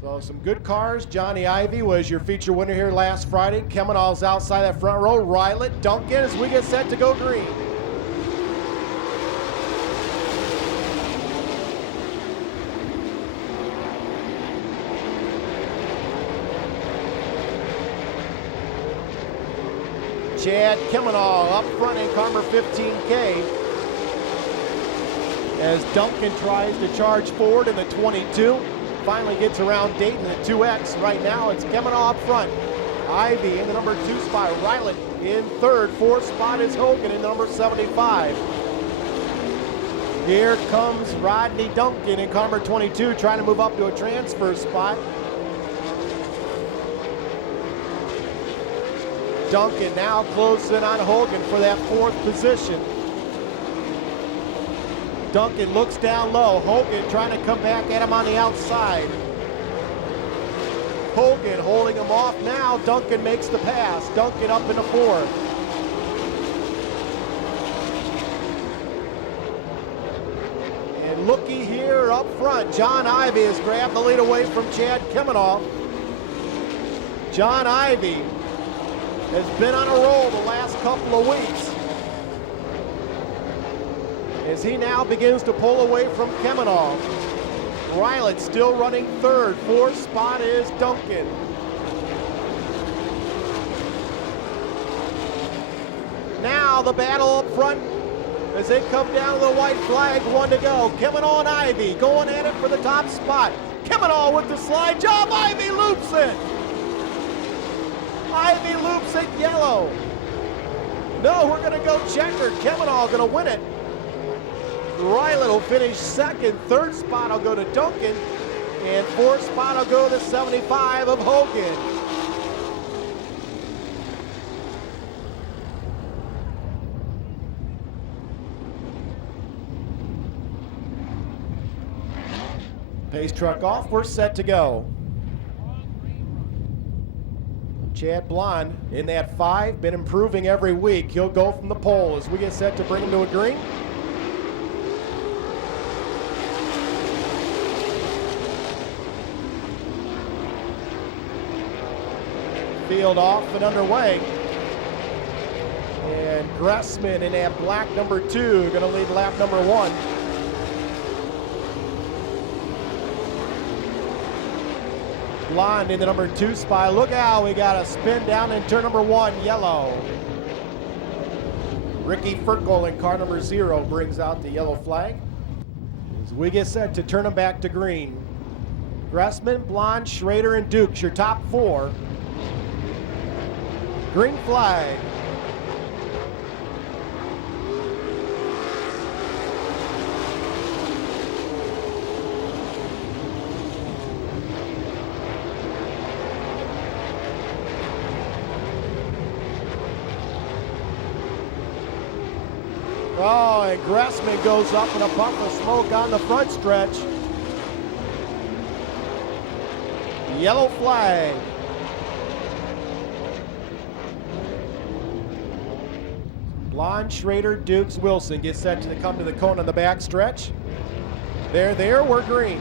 So some good cars. Johnny Ivy was your feature winner here last Friday. Kemenal's outside that front row. Rylet, Duncan as we get set to go green. Chad Kemenal up front in car number 15K as Duncan tries to charge forward in the 22. Finally gets around Dayton in the 2X. Right now it's Kemenal up front. Ivy in the number 2 spot. Rylet in third. Fourth spot is Hogan in the number 75. Here comes Rodney Duncan in car number 22 trying to move up to a transfer spot. Duncan now closes in on Hogan for that fourth position. Duncan looks down low. Hogan trying to come back at him on the outside. Hogan holding him off now. Duncan makes the pass. Duncan up in the fourth. And looky here up front. John Ivy has grabbed the lead away from Chad Kemenal. John Ivy has been on a roll the last couple of weeks as he now begins to pull away from Kemenal. Rylet still running third. Fourth spot is Duncan. Now the battle up front as they come down to the white flag. One to go. Kemenal and Ivy going at it for the top spot. Kemenal with the slide job. Ivy loops it. Ivy loops it yellow. No, we're going to go checkered. Kemenal going to win it. Rylet will finish second. Third spot will go to Duncan. And fourth spot will go to the 75 of Hogan. Pace truck off. We're set to go. Chad Blond in that 5, been improving every week. He'll go from the pole as we get set to bring him to a green. Field off and underway. And Gressman in that black number 2 going to lead lap number 1. Blonde in the number 2 spot. Look out, we got a spin down in turn number 1, yellow. Ricky Ferkel in car number 0 brings out the yellow flag as we get set to turn them back to green. Gressman, Blonde, Schrader, and Dukes, your top 4. Green flag. Oh, and Gressman goes up in a puff of smoke on the front stretch. Yellow flag. Blonde, Schrader, Dukes, Wilson get set to come to the cone on the back stretch. There, we're green.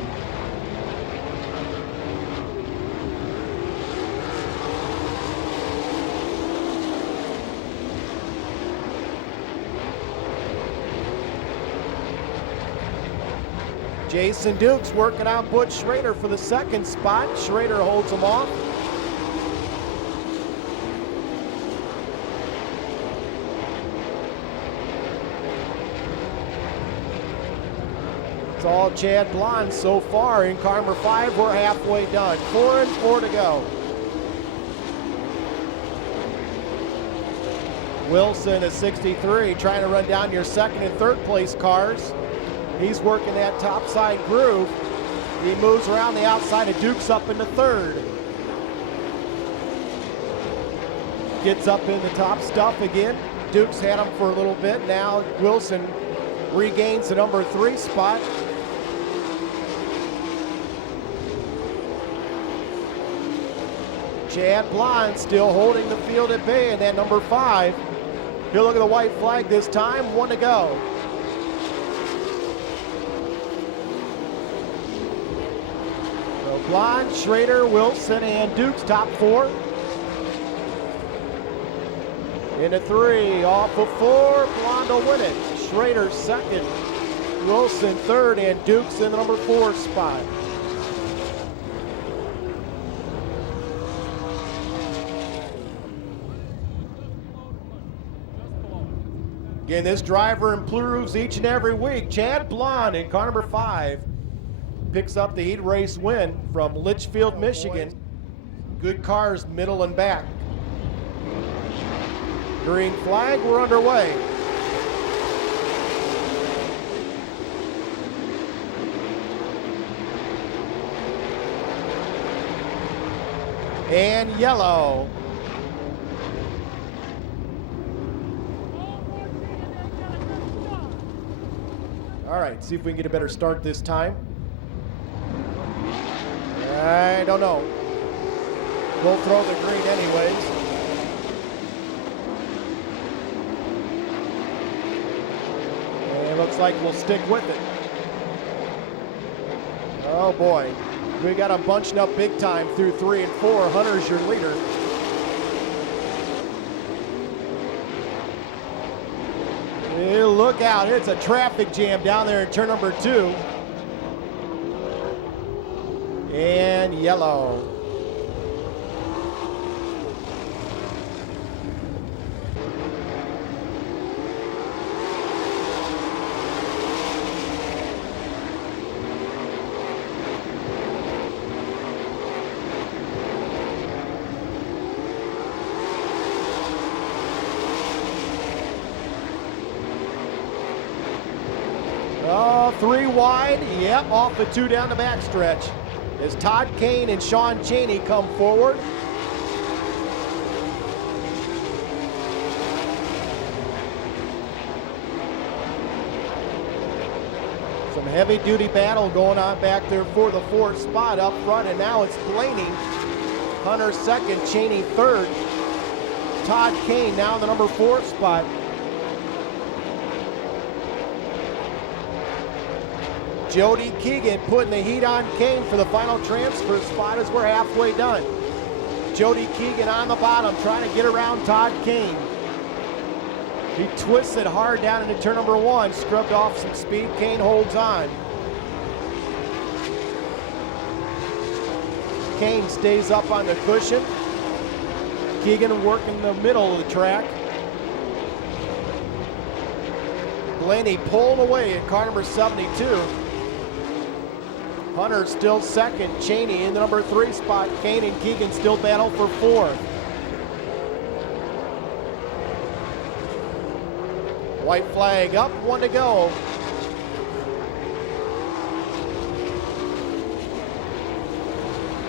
Jason Dukes working out Butch Schrader for the second spot. Schrader holds him off. It's all Chad Blonde so far in car number 5. We're halfway done. 4 and 4 to go. Wilson is 63, trying to run down your second and third place cars. He's working that top side groove. He moves around the outside of Dukes up into third. Gets up in the top stuff again. Dukes had him for a little bit. Now Wilson regains the number 3 spot. Chad Blonde still holding the field at bay in that number 5. He'll look at the white flag this time. 1 to go. So Blonde, Schrader, Wilson, and Dukes top 4. Into 3, off of 4, Blonde will win it. Schrader second, Wilson third, and Dukes in the number 4 spot. Again, this driver improves each and every week. Chad Blonde in car number 5 picks up the heat race win from Litchfield, Michigan. Good cars, middle and back. Green flag, we're underway. And yellow. All right, see if we can get a better start this time. I don't know. We'll throw the green anyways. And it looks like we'll stick with it. Oh boy, we got them bunching up big time through 3 and 4. Hunter's your leader. Hey, look out, it's a traffic jam down there in turn number 2. And yellow. Oh, 3 wide, yep, off the 2 down the backstretch. As Todd Kane and Sean Cheney come forward. Some heavy duty battle going on back there for the 4th spot up front, and now it's Blaney. Hunter second, Cheney third. Todd Kane now in the number 4 spot. Jody Keegan putting the heat on Kane for the final transfer spot as we're halfway done. Jody Keegan on the bottom trying to get around Todd Kane. He twisted hard down into turn number 1, scrubbed off some speed. Kane holds on. Kane stays up on the cushion. Keegan working the middle of the track. Blaney pulling away in car number 72. Hunter still second, Cheney in the number 3 spot. Kane and Keegan still battle for 4th. White flag up, 1 to go.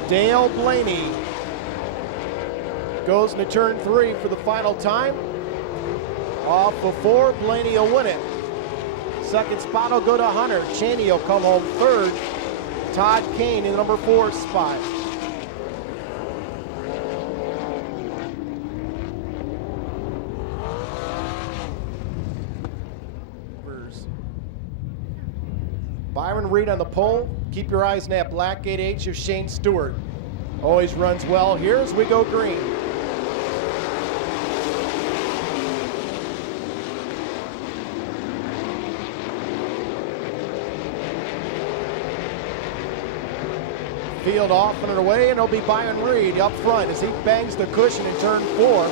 Dale Blaney goes into turn 3 for the final time. Off of 4, Blaney will win it. Second spot will go to Hunter. Cheney will come home third. Todd Kane in the number 4 spot. Byron Reed on the pole. Keep your eyes on that black 8H of Shane Stewart. Always runs well here as we go green. Field off and away, and it'll be Byron Reed up front as he bangs the cushion in turn 4.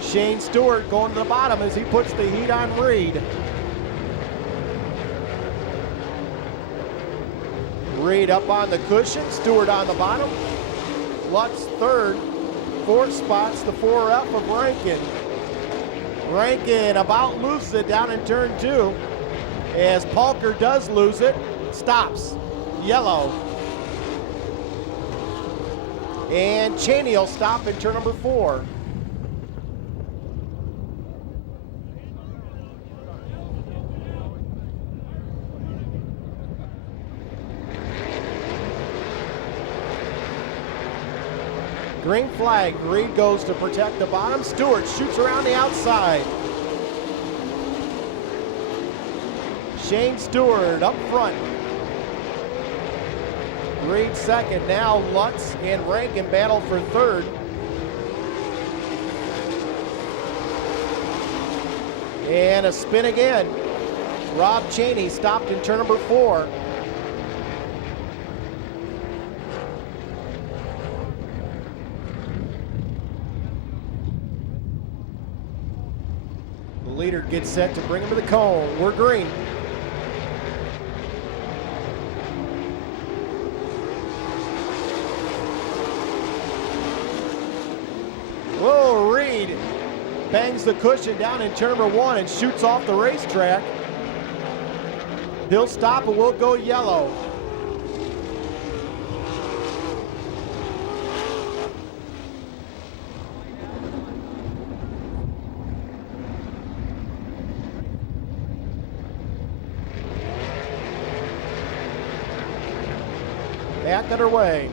Shane Stewart going to the bottom as he puts the heat on Reed. Reed up on the cushion, Stewart on the bottom. Lutz third, 4 spots, the 4F of Rankin. Rankin about loses it down in turn 2 as Palker does lose it. Stops, yellow. And Cheney will stop in turn number 4. Green flag, Reed goes to protect the bottom. Stewart shoots around the outside. Shane Stewart up front. Reed second. Now Lutz and Rankin battle for third. And a spin again. Rob Cheney stopped in turn number 4. The leader gets set to bring him to the cone. We're green. Whoa, Reed bangs the cushion down in turn number 1 and shoots off the racetrack. He'll stop and we'll go yellow. Back underway.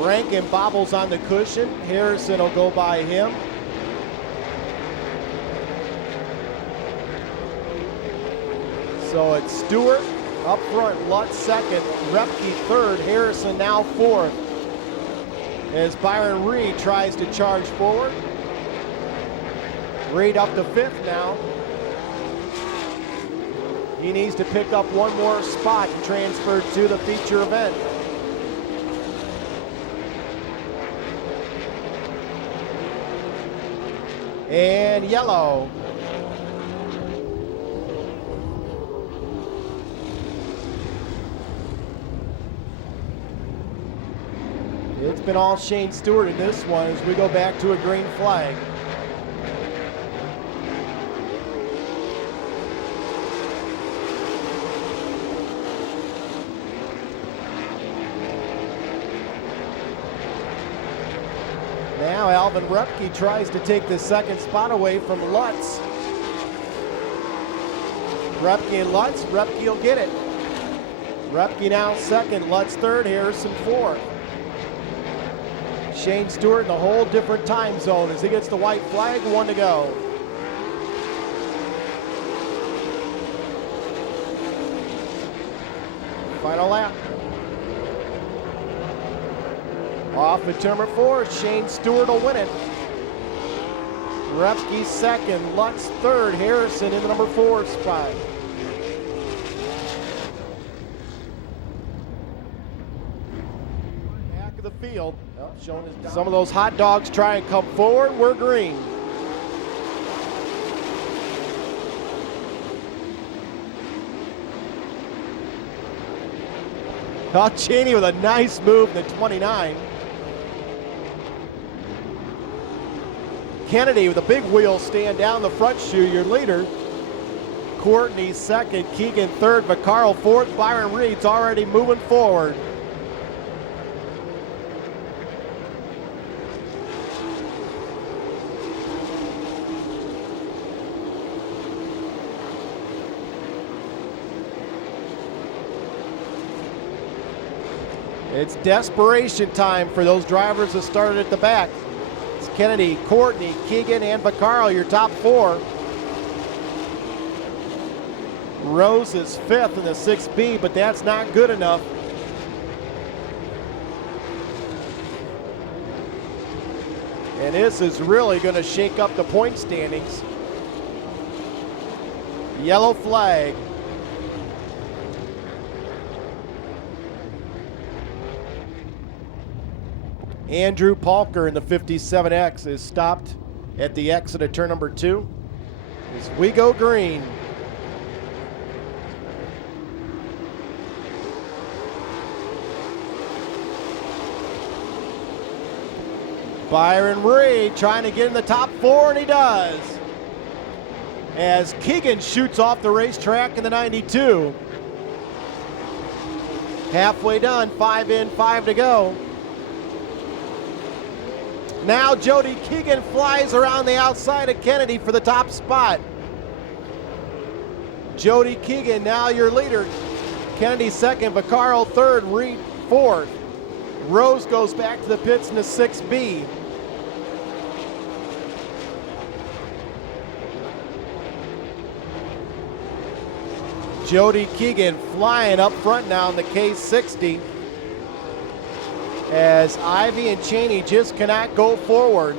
Rankin bobbles on the cushion. Harrison will go by him. So it's Stewart up front, Lutz second, Repke third, Harrison now fourth. As Byron Reed tries to charge forward. Reed up to fifth now. He needs to pick up one more spot and transfer to the feature event. And yellow. It's been all Shane Stewart in this one as we go back to a green flag. Now Alvin Repke tries to take the second spot away from Lutz. Repke and Lutz, Repke will get it. Repke now second, Lutz third, Harrison fourth. Shane Stewart in a whole different time zone as he gets the white flag, 1 to go. Final lap. Off at turn number 4, Shane Stewart will win it. Repke second, Lutz third, Harrison in the number 4 spot. Back of the field. Some of those hot dogs try and come forward. We're green. Cheney with a nice move in the 29. Kennedy with a big wheel stand down the front shoe, your leader. Courtney second, Keegan third, Vaccaro fourth. Byron Reed's already moving forward. It's desperation time for those drivers that started at the back. It's Kennedy, Courtney, Keegan, and Vaccaro, your top 4. Rose is 5th in the 6B, but that's not good enough. And this is really going to shake up the point standings. Yellow flag. Andrew Palker in the 57X is stopped at the exit of turn number 2 as we go green. Byron Reed trying to get in the top 4, and he does. As Keegan shoots off the racetrack in the 92. Halfway done, 5 in, 5 to go. Now Jody Keegan flies around the outside of Kennedy for the top spot. Jody Keegan now your leader. Kennedy second, Vaccaro third, Reed fourth. Rose goes back to the pits in the 6B. Jody Keegan flying up front now in the K60 as Ivy and Cheney just cannot go forward.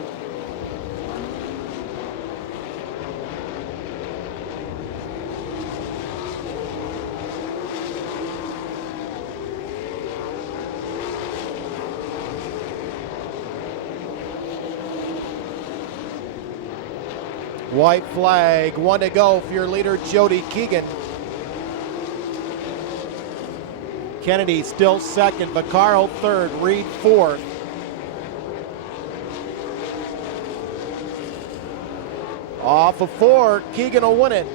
White flag, 1 to go for your leader, Jody Keegan. Kennedy still second, Vaccaro third, Reed fourth. Off of 4, Keegan will win it.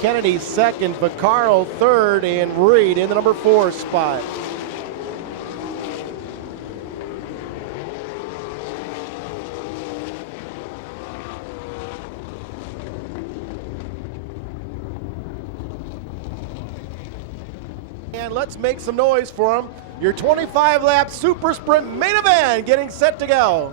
Kennedy second, Vaccaro third, and Reed in the number 4 spot. And let's make some noise for them. Your 25-lap Super Sprint main event getting set to go.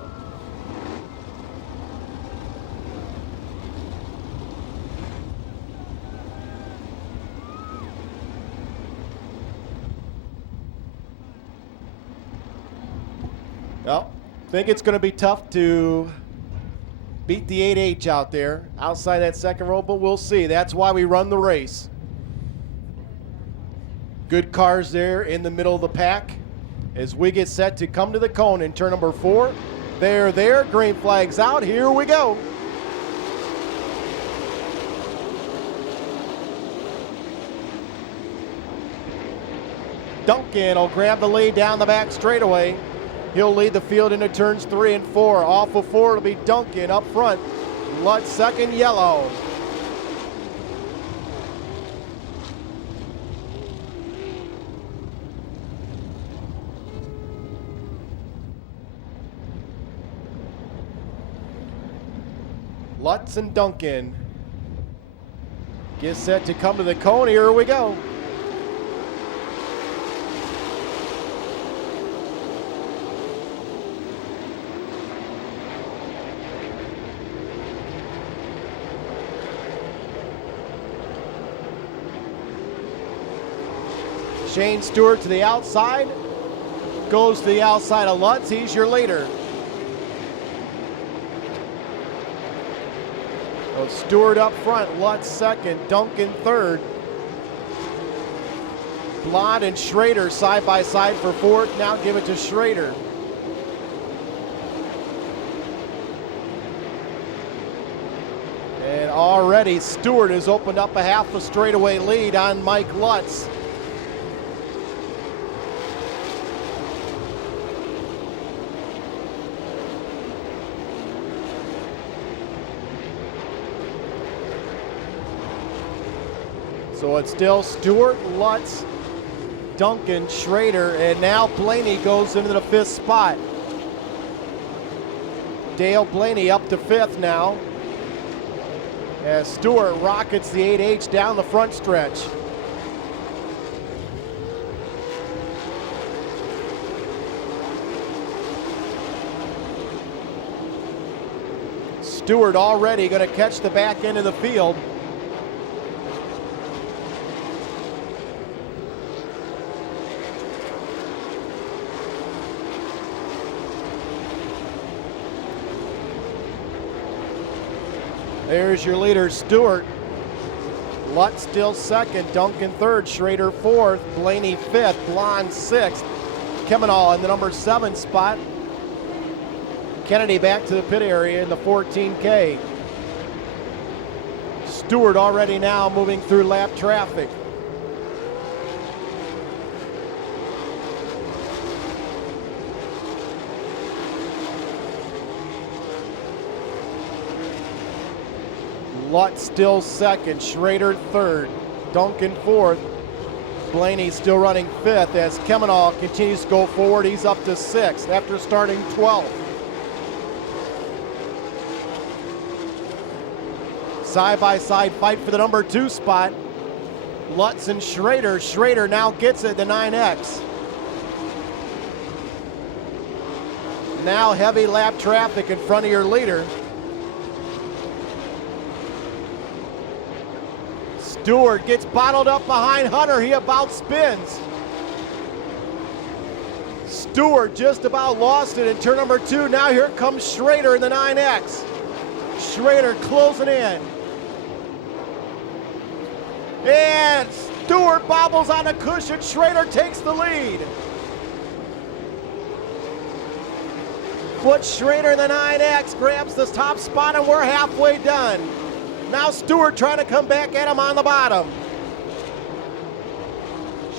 Well, I think it's going to be tough to beat the 8H out there outside that second row, but we'll see. That's why we run the race. Good cars there in the middle of the pack as we get set to come to the cone in turn number 4. They're there, green flag's out, here we go. Duncan will grab the lead down the back straightaway. He'll lead the field into turns 3 and 4. Off of 4 it'll be Duncan up front. Lutz second, yellow. Lutz and Duncan get set to come to the cone. Here we go. Shane Stewart to the outside, goes to the outside of Lutz. He's your leader. So Stewart up front, Lutz second, Duncan third. Blond and Schrader side by side for fourth. Now give it to Schrader. And already Stewart has opened up a half a straightaway lead on Mike Lutz. So it's still Stewart, Lutz, Duncan, Schrader, and now Blaney goes into the 5th spot. Dale Blaney up to 5th now, as Stewart rockets the 8H down the front stretch. Stewart already going to catch the back end of the field. There's your leader, Stewart. Lutz still second, Duncan third, Schrader fourth, Blaney fifth, Blond sixth, Kemenall in the number 7 spot. Kennedy back to the pit area in the 14K. Stewart already now moving through lap traffic. Lutz still second, Schrader third, Duncan fourth, Blaney still running 5th as Kemenall continues to go forward. He's up to 6th after starting 12th. Side-by-side fight for the number 2 spot. Lutz and Schrader. Schrader now gets it, the 9X. Now heavy lap traffic in front of your leader. Stewart gets bottled up behind Hunter. He about spins. Stewart just about lost it in turn number 2. Now here comes Schrader in the 9X. Schrader closing in. And Stewart bobbles on the cushion. Schrader takes the lead. But Schrader in the 9X grabs the top spot, and we're halfway done. Now Stewart trying to come back at him on the bottom.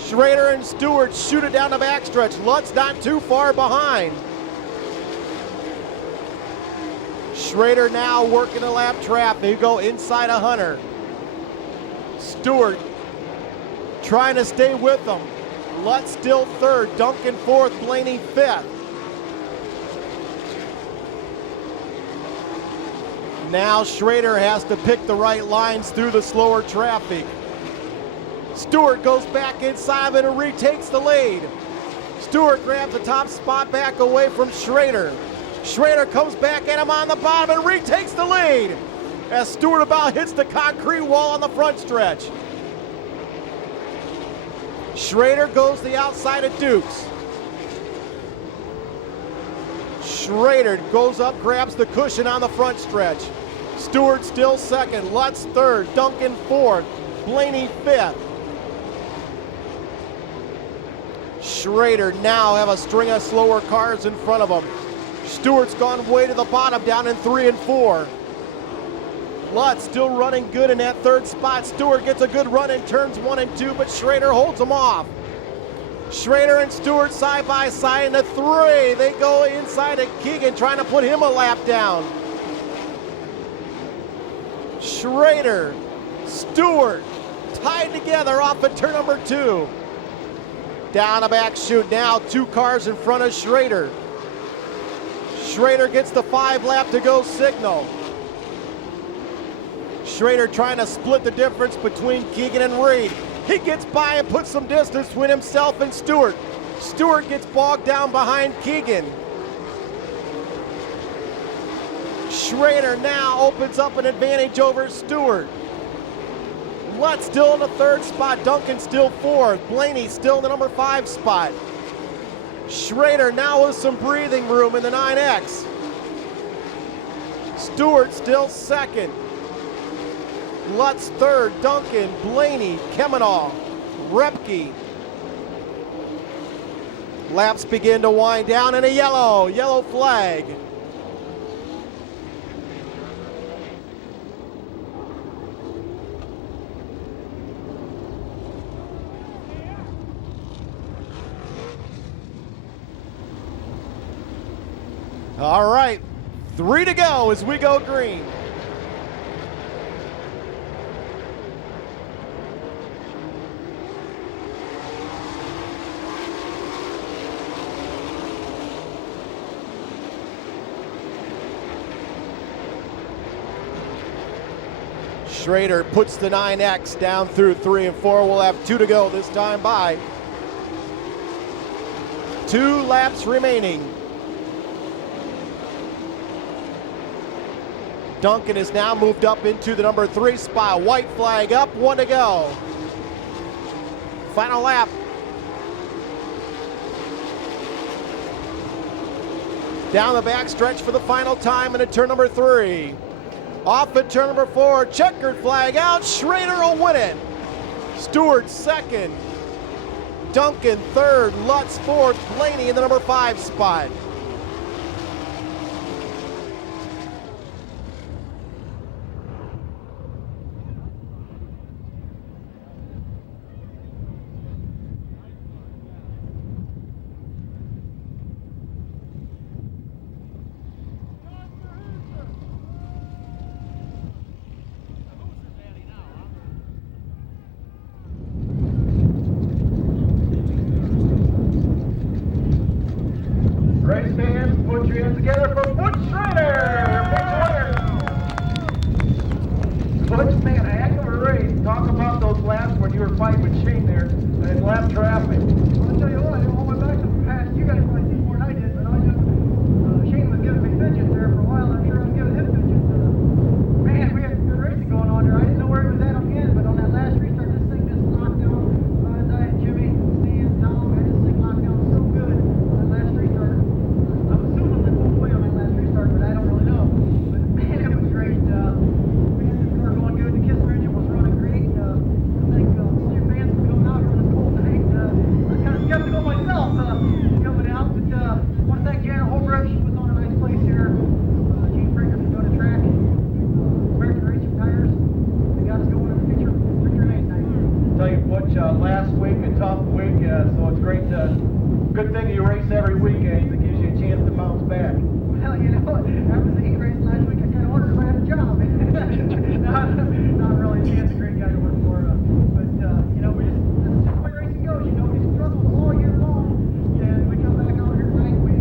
Schrader and Stewart shoot it down the backstretch. Lutz not too far behind. Schrader now working the lap trap. They go inside of Hunter. Stewart trying to stay with them. Lutz still third. Duncan fourth. Blaney fifth. Now Schrader has to pick the right lines through the slower traffic. Stewart goes back inside of it and retakes the lead. Stewart grabs the top spot back away from Schrader. Schrader comes back at him on the bottom and retakes the lead as Stewart about hits the concrete wall on the front stretch. Schrader goes the outside of Dukes. Schrader goes up, grabs the cushion on the front stretch. Stewart still second, Lutz third, Duncan fourth, Blaney fifth. Schrader now have a string of slower cars in front of him. Stewart's gone way to the bottom, down in 3 and 4. Lutz still running good in that third spot. Stewart gets a good run in turns 1 and 2, but Schrader holds him off. Schrader and Stewart side by side in the 3. They go inside of Keegan, trying to put him a lap down. Schrader, Stewart, tied together off of turn number 2. Down the back chute now, 2 cars in front of Schrader. Schrader gets the 5 lap to go signal. Schrader trying to split the difference between Keegan and Reed. He gets by and puts some distance between himself and Stewart. Stewart gets bogged down behind Keegan. Schrader now opens up an advantage over Stewart. Lutz still in the 3rd spot. Duncan still 4th. Blaney still in the number 5 spot. Schrader now with some breathing room in the 9X. Stewart still 2nd. Lutz 3rd. Duncan, Blaney, Kemenall, Repke. Laps begin to wind down, and a yellow flag. All right, 3 to go as we go green. Schrader puts the 9X down through 3 and 4. We'll have 2 to go this time by. 2 laps remaining. Duncan is now moved up into the number 3 spot. White flag up, 1 to go. Final lap. Down the back stretch for the final time into turn number 3. Off at turn number 4, checkered flag out. Schrader will win it. Stewart 2nd. Duncan 3rd. Lutz 4th. Blaney in the number 5 spot. Race fans, put your hands together for Butch Schrader! Butch, man, a heck of a race. Talk about those laps when you were fighting with Shane there in lap traffic. Well, I'll tell you what, all my back to the past, you guys probably see more than I did, but I just, Shane was giving me fidgets there for a while, and I'm sure I was giving him fidgets. Man, we had some good racing going on there. I didn't know where he was at on the end, but on that last last week, a tough week, so it's great. Good thing you race every weekend. It gives you a chance to bounce back. Well, you know, after the heat race last week, I kind of wondered if I had a job. Not really. Dan's a great guy to work for. But, you know, this is just the way racing goes. You know, we struggle all year long. And we come back out here tonight, we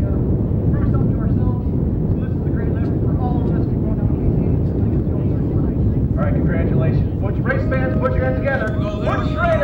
prove something to ourselves. So this is a great lesson for all of us to go down easy. I think it's going to start tonight. All right, congratulations. Race fans, put your hands together. Butch Schrader.